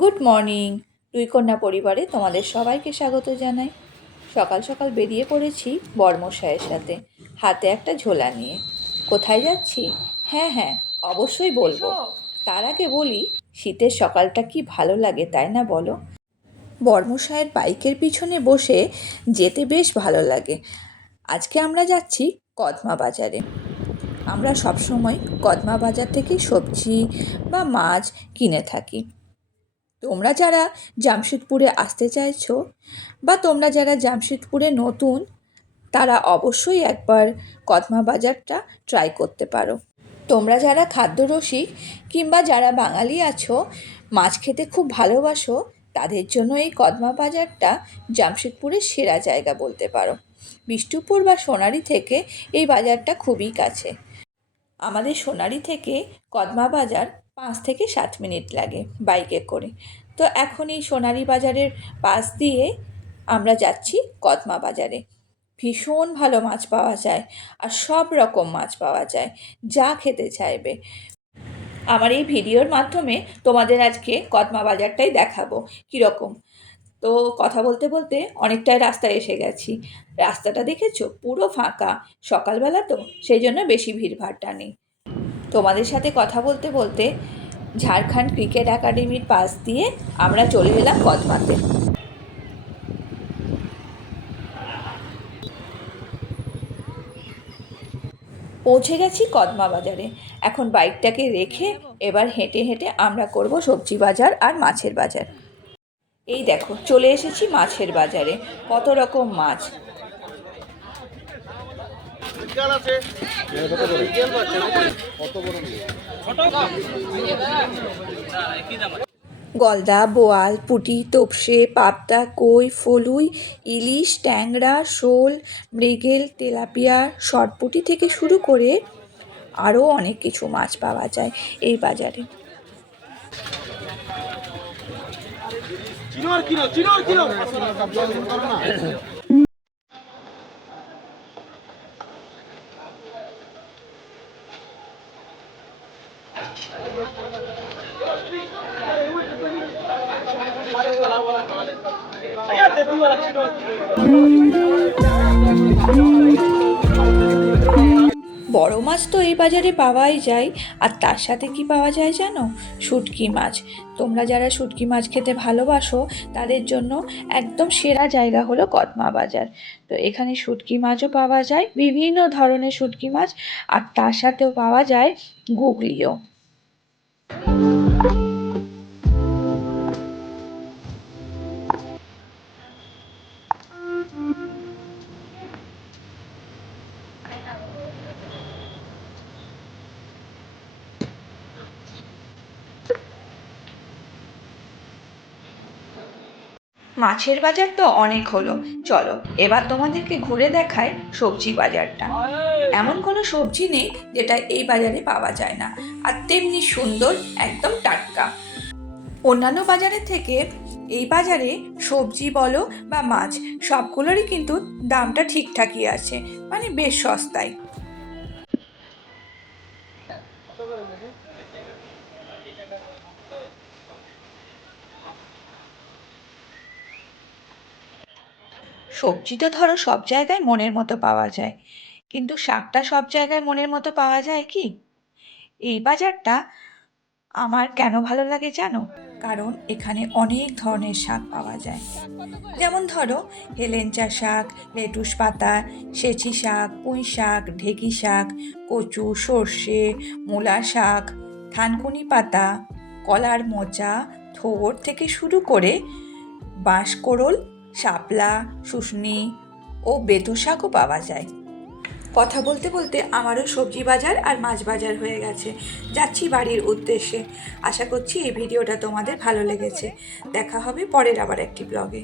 Good morning. দুই কন্যা পরিবারে তোমাদের সবাইকে স্বাগত জানাই। সকাল সকাল বেরিয়ে পড়েছি বর্মশায়ের সাথে, হাতে একটা ঝোলা নিয়ে। কোথায় যাচ্ছি? হ্যাঁ, অবশ্যই বলবো। তার আগে বলি, শীতের সকালটা কি ভালো লাগে, তাই না বলো? বর্মশায়ের বাইকের পিছনে বসে যেতে বেশ ভালো লাগে। আজকে আমরা যাচ্ছি কদমা বাজারে। আমরা সবসময় কদমা বাজার থেকে সবজি বা মাছ কিনে থাকি। তোমরা যারা জামশেদপুরে আসতে চাইছো বা তোমরা যারা জামশেদপুরে নতুন, তারা অবশ্যই একবার কদমা বাজারটা ট্রাই করতে পারো। তোমরা যারা খাদ্যরসিক কিংবা যারা বাঙালি আছো, মাছ খেতে খুব ভালোবাসো, তাদের জন্য এই কদমা বাজারটা জামশেদপুরের সেরা জায়গা বলতে পারো। বিষ্ণুপুর বা সোনারি থেকে এই বাজারটা খুবই কাছে। আমাদের সোনারি থেকে কদমা বাজার 5 থেকে 7 মিনিট লাগে বাইকে করে। তো এখন এই সোনারি বাজারের পাশ দিয়ে আমরা যাচ্ছি কদমা বাজারে। ভীষণ ভালো মাছ পাওয়া যায় আর সব রকম মাছ পাওয়া যায়, যা খেতে চাইবে। আমার এই ভিডিওর মাধ্যমে তোমাদের আজকে কদমা বাজারটাই দেখাবো কীরকম। তো কথা বলতে বলতে অনেকটাই রাস্তায় এসে গেছি। রাস্তাটা দেখেছো, পুরো ফাঁকা। সকালবেলা তো, সেই জন্য বেশি ভিড়ভাড়টা নেই। তোমাদের সাথে কথা বলতে বলতে ঝাড়খণ্ড ক্রিকেট একাডেমির পাশ দিয়ে আমরা চলে এলাম কদমাতে। পৌঁছে গেছি কদমা বাজারে। এখন বাইকটাকে রেখে এবার হেঁটে হেঁটে আমরা করব সবজি বাজার আর মাছের বাজার। এই দেখো, চলে এসেছি মাছের বাজারে। কত রকম মাছ! গলদা, বোয়াল, পুঁটি, তোপসে, পাবদা, কই, ফলুই, ইলিশ, ট্যাংরা, শোল, মৃগেল, তেলাপিয়া, সরপুঁটি থেকে শুরু করে আরও অনেক কিছু মাছ পাওয়া যায় এই বাজারে। বড় মাছ তো এই বাজারে পাওয়াই যায়, আর তার সাথে কি পাওয়া যায় জানো? শুটকি মাছ। তোমরা যারা শুটকি মাছ খেতে ভালোবাসো, তাদের জন্য একদম সেরা জায়গা হলো কদমা বাজার। তো এখানে শুটকি মাছও পাওয়া যায়, বিভিন্ন ধরনের শুটকি মাছ, আর তার সাথেও পাওয়া যায় গুগলিও। মাছের বাজার তো অনেক হলো, চলো এবার তোমাদেরকে ঘুরে দেখায় সবজি বাজারটা। এমন কোনো সবজি নেই যেটা এই বাজারে পাওয়া যায় না, আর তেমনি সুন্দর, একদম টাটকা। অন্যান্য বাজারের থেকে এই বাজারে সবজি বলো বা মাছ, সবগুলোরই কিন্তু দামটা ঠিকঠাকই আছে, মানে বেশ সস্তায়। সবজি তো ধরো সব জায়গায় মনের মতো পাওয়া যায়, কিন্তু শাকটা সব জায়গায় মনের মতো পাওয়া যায় কি? এই বাজারটা আমার কেন ভালো লাগে জানো? কারণ এখানে অনেক ধরনের শাক পাওয়া যায়। যেমন ধরো হেলেঞ্চা শাক, লেটুস পাতা, সেচি শাক, পুঁই শাক, ঢেঁকি শাক, কচু, সর্ষে, মূলা শাক, থানকুনি পাতা, কলার মোচা, থোড় থেকে শুরু করে বাঁশকোড়ল, শাপলা, শুশনি ও বেতো শাকও পাওয়া যায়। কথা বলতে বলতে আমারও সবজি বাজার আর মাছ বাজার হয়ে গেছে। যাচ্ছি বাড়ির উদ্দেশ্যে। আশা করছি এই ভিডিওটা তোমাদের ভালো লেগেছে। দেখা হবে পরের আবার একটি ব্লগে।